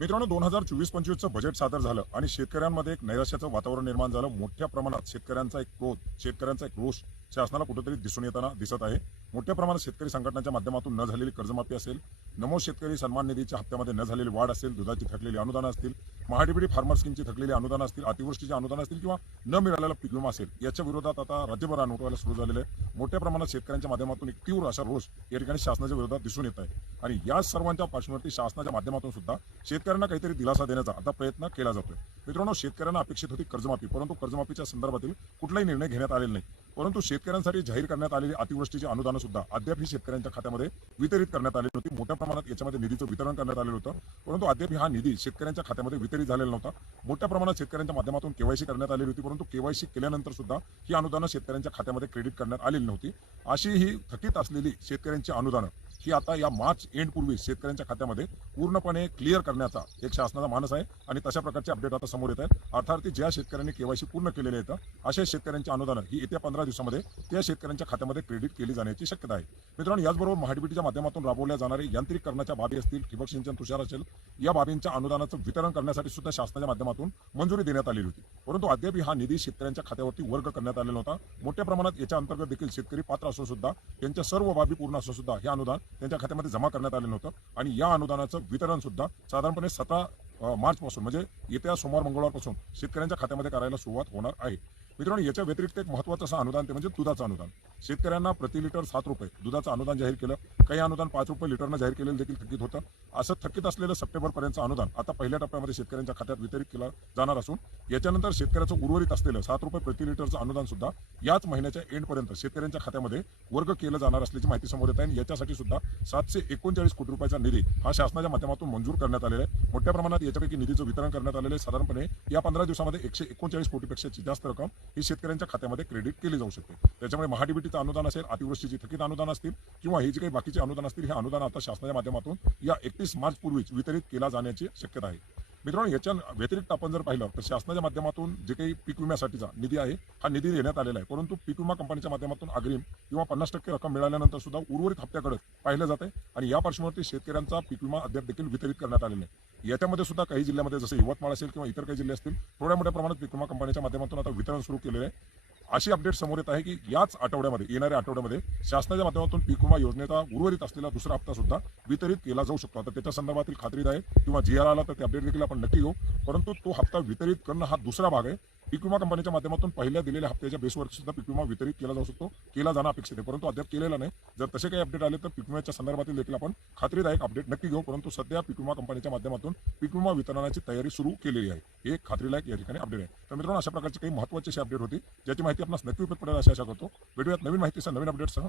मित्रांनो दोन हजार चोवीस पंचवीसचं बजेट सादर झालं आणि शेतकऱ्यांमध्ये एक नैराश्याचं वातावरण निर्माण झालं. मोठ्या प्रमाणात शेतकऱ्यांचा एक क्रोध शेतकऱ्यांचा एक रोष शासनाला कुठेतरी दिसून येताना दिसत आहे. मोठ्या प्रमाणात शेतकरी संघटनांच्या माध्यमातून न झालेली कर्जमाफी असेल नमो शेतकरी सन्मान निधीच्या हप्त्यामध्ये न झालेली वाढ असेल दुधाची थकलेली अनुदानं असतील महाडीबीडी फार्मर स्कीमची थकलेली अनुदानं असतील अतिवृष्टीची अनुदानं असतील किंवा न मिळालेला पीक विमा असेल याच्या विरोधात आता राज्यभर अनुभवायला सुरू झालेलं आहे. मोठ्या प्रमाणात शेतकऱ्यांच्या माध्यमातून एक तीव्र असा रोष या ठिकाणी शासनाच्या विरोधात दिसून येत आहे. आणि या सर्वांच्या पार्श्वभूमीवरती शासनाच्या माध्यमातून सुद्धा शेतकऱ्यांना काहीतरी दिलासा देण्याचा आता प्रयत्न केला जातोय. मित्रांनो शेतकऱ्यांना अपेक्षित होती कर्जमाफी परंतु कर्जमाफीच्या संदर्भातील कुठलाही निर्णय घेण्यात आलेला नाही. परंतु शेतकऱ्यांसाठी जाहीर करण्यात आलेली अतिवृष्टीची अनुदानं सुद्धा अद्याप ही शेतकऱ्यांच्या खात्यामध्ये वितरित करण्यात आलेली होती मोठ्या प्रमाणात याच्यामध्ये निधीचं वितरण करण्यात आलेलं होतं. परंतु अद्याप हा निधी शेतकऱ्यांच्या खात्यामध्ये वितरित झालेला नव्हता. मोठ्या प्रमाणात शेतकऱ्यांच्या माध्यमातून केवायसी करण्यात आलेली होती परंतु केवायसी केल्यानंतर सुद्धा ही अनुदानं शेतकऱ्यांच्या खात्यामध्ये क्रेडिट करण्यात आलेली नव्हती. अशी ही थकीत असलेली शेतकऱ्यांची अनुदानं ही आता या मार्च एंड पूर्वी शेतकऱ्यांच्या खात्यामध्ये पूर्णपणे क्लिअर करण्याचा एक शासनाचा मानस आहे आणि तशा प्रकारचे अपडेट आता समोर येत आहेत. अर्थात ज्या शेतकऱ्यांनी केवायसी पूर्ण केलेले आहेत अशा शेतकऱ्यांची अनुदानं ही येत्या पंधरा दिवसामध्ये त्या शेतकऱ्यांच्या खात्यामध्ये क्रेडिट केली जाण्याची शक्यता आहे. मित्रांनो याचबरोबर महाडीबीटीच्या माध्यमातून राबवल्या जाणारे यांत्रिकरणाच्या बाबी असतील ठिबक सिंचन तुषार असेल या बाबींच्या अनुदानाचं वितरण करण्यासाठी सुद्धा शासनाच्या माध्यमातून मंजुरी देण्यात आलेली होती. परंतु अद्याप हा निधी शेतकऱ्यांच्या खात्यावरती वर्ग करण्यात आलेला होता मोठ्या प्रमाणात याच्या अंतर्गत देखील शेतकरी पात्र असून सुद्धा त्यांच्या सर्व बाबी पूर्ण असून सुद्धा हे अनुदान त्यांच्या खात्यामध्ये जमा करण्यात आलेलं नव्हतं आणि या अनुदानाचं वितरण सुद्धा साधारणपणे सतरा मार्च पासून म्हणजे येत्या सोमवार मंगळवारपासून शेतकऱ्यांच्या खात्यामध्ये करायला सुरुवात होणार आहे. मित्रांनो याच्या व्यतिरिक्त एक महत्त्वाचं असं अनुदान ते म्हणजे दुधाचं अनुदान. शेतकऱ्यांना प्रति लिटर सात रुपये दुधाचं अनुदान जाहीर केलं. काही अनुदान पाच रुपये लिटरनं जाहीर केलेलं देखील थकीत होतं. असं थकीत असलेलं सप्टेंबरपर्यंतचं अनुदान आता पहिल्या टप्प्यामध्ये शेतकऱ्यांच्या खात्यात वितरित केलं जाणार असून याच्यानंतर शेतकऱ्याचं उर्वरित असलेलं सात रुपये प्रति लिटरचं अनुदान सुद्धा याच महिन्याच्या एंडपर्यंत शेतकऱ्यांच्या खात्यामध्ये वर्ग केलं जाणार असल्याची माहिती समोर येत आहे. आणि याच्यासाठी सुद्धा सातशे एकोणचाळीस कोटी रुपयाचा निधी हा शासनाच्या माध्यमातून मंजूर करण्यात आलेला आहे. मोठ्या प्रमाणात याच्यापैकी निधीचं वितरण करण्यात आलेलं आहे. साधारणपणे या पंधरा दिवसामध्ये एकशे एकोणचाळीस कोटीपेक्षाची जास्त रक्कम ही शेतकऱ्यांच्या खात्यामध्ये क्रेडिट केली जाऊ शकते. त्याच्यामुळे महाडीबीटीचं अनुदान असेल अतिवृष्टीची थकीत अनुदान असतील किंवा हे जे काही बाकीचे अनुदान असतील हे अनुदान आता शासनाच्या माध्यमातून या एकतीस मार्च पूर्वीच वितरित केला जाण्याची शक्यता आहे. मित्रांनो याच्या व्यतिरिक्त आपण जर पाहिलं तर शासनाच्या माध्यमातून जे काही पीक विम्यासाठीचा निधी आहे हा निधी देण्यात आलेला आहे. परंतु पीक विमा कंपनीच्या माध्यमातून अग्रिम किंवा पन्नास टक्के रक्कम मिळाल्यानंतर सुद्धा उर्वरित हप्त्याकडे पाहिलं जाते आणि या पार्श्वभूमीवरती शेतकऱ्यांचा पीक विमा अद्याप देखील वितरित करण्यात आलेला आहे याच्यामध्ये सुद्धा काही जिल्ह्यामध्ये जसं यवतमाळ असेल किंवा इतर काही जिल्हे असतील थोड्या मोठ्या प्रमाणात पीक विमा कंपनीच्या माध्यमातून आता वितरण सुरू केलेलं आहे. अशी अपडेट समोर येत आहे की याच आठवड्यामध्ये येणाऱ्या आठवड्यामध्ये शासनाच्या माध्यमातून पीक विमा योजनेचा उर्वरित असलेला दुसरा हप्ता सुद्धा वितरित केला जाऊ शकतो. आता त्याच्या संदर्भातील खात्रीदायक किंवा जी आर आला तर ते अपडेट देखील आपण नक्की घेऊ. परंतु तो हप्ता वितरित करणं हा दुसरा भाग आहे. पीक विमा कंपनीच्या माध्यमातून पहिल्या दिलेल्या हप्त्याच्या बेसवर सुद्धा पीक विमा वितरित केला जाऊ शकतो. केला जाणं अपेक्षित आहे परंतु अद्याप केलेला नाही. जर तसे काही अपडेट आले तर पीक विम्याच्या संदर्भातील देखील आपण खात्रीदायक अपडेट नक्की घेऊ परंतु सध्या पीक विमा कंपनीच्या माध्यमातून पीक विमा वितरणाची तयारी सुरू केलेली आहे. हे एक खात्रीलायक या ठिकाणी अपडेट आहे. तर मित्रांनो अशा प्रकारची काही महत्त्वाची असे अपडेट होती ज्याची माहिती आपणास नक्की उपयोग पडेल अशी आशा करतो. भेटूयात नवीन माहितीसह नवीन अपडेटसह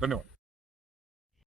धन्यवाद.